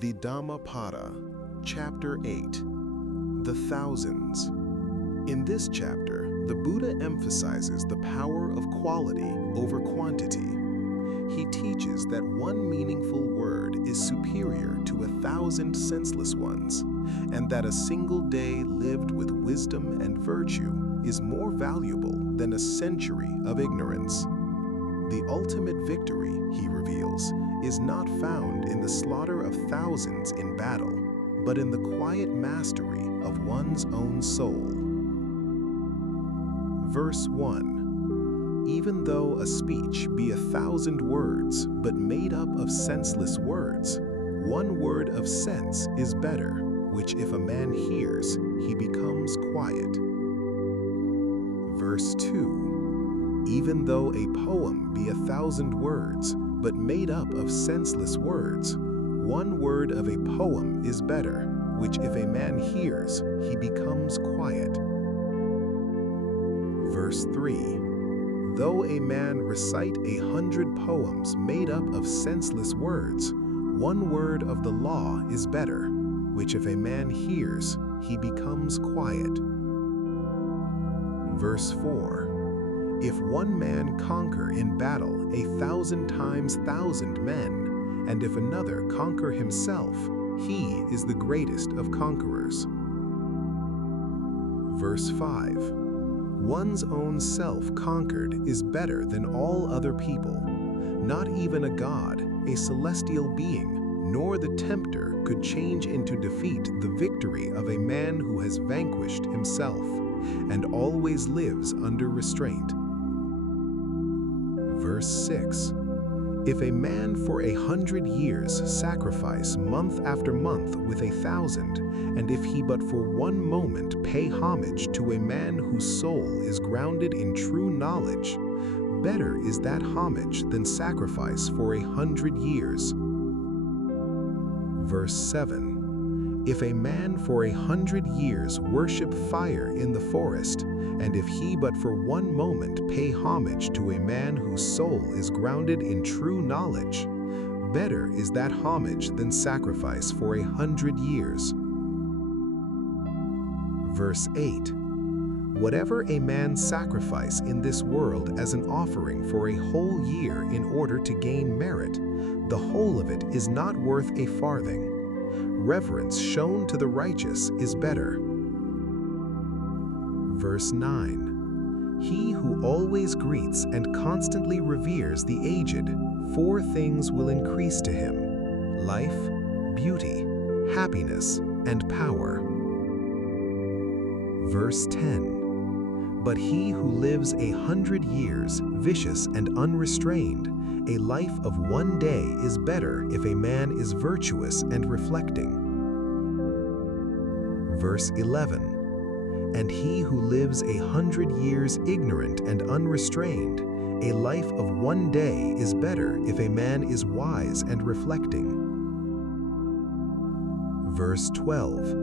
The Dhammapada Chapter 8, The Thousands. In this chapter, the Buddha emphasizes the power of quality over quantity. He teaches that one meaningful word is superior to 1,000 senseless ones, and that a single day lived with wisdom and virtue is more valuable than a century of ignorance. The ultimate victory, he reveals, is not found in the slaughter of thousands in battle, but in the quiet mastery of one's own soul. Verse 1. Even though a speech be 1,000 words, but made up of senseless words, one word of sense is better, which if a man hears, he becomes quiet. Verse 2. Even though a poem be 1,000 words, but made up of senseless words, one word of a poem is better, which if a man hears, he becomes quiet. Verse 3. Though a man recite 100 poems made up of senseless words, one word of the law is better, which if a man hears, he becomes quiet. Verse 4. If one man conquer in battle 1,000 times 1,000 men, and if another conquer himself, he is the greatest of conquerors. Verse 5. One's own self conquered is better than all other people. Not even a god, a celestial being, nor the tempter could change into defeat the victory of a man who has vanquished himself, and always lives under restraint. Verse 6. If a man for 100 years sacrifice month after month with 1,000, and if he but for one moment pay homage to a man whose soul is grounded in true knowledge, better is that homage than sacrifice for 100 years. Verse 7. If a man for 100 years worship fire in the forest, and if he but for one moment pay homage to a man whose soul is grounded in true knowledge, better is that homage than sacrifice for 100 years. Verse 8. Whatever a man sacrifice in this world as an offering for a whole year in order to gain merit, the whole of it is not worth a farthing. Reverence shown to the righteous is better. Verse 9. He who always greets and constantly reveres the aged, 4 things will increase to him: life, beauty, happiness, and power. Verse 10. But he who lives 100 years, vicious and unrestrained, a life of one day is better if a man is virtuous and reflecting. Verse 11. And he who lives 100 years ignorant and unrestrained, a life of one day is better if a man is wise and reflecting. Verse 12.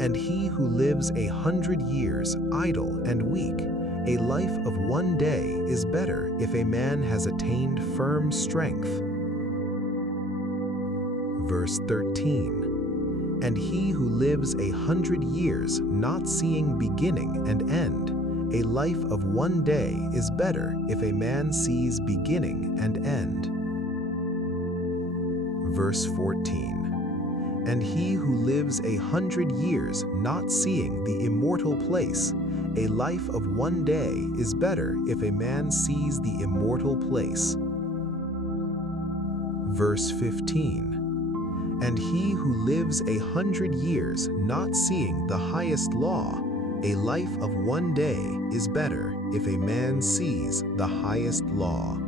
And he who lives 100 years idle and weak, a life of one day is better if a man has attained firm strength. Verse 13. And he who lives 100 years not seeing beginning and end, a life of one day is better if a man sees beginning and end. Verse 14. And he who lives 100 years not seeing the immortal place, a life of one day is better if a man sees the immortal place. Verse 15. And he who lives 100 years not seeing the highest law, a life of one day is better if a man sees the highest law.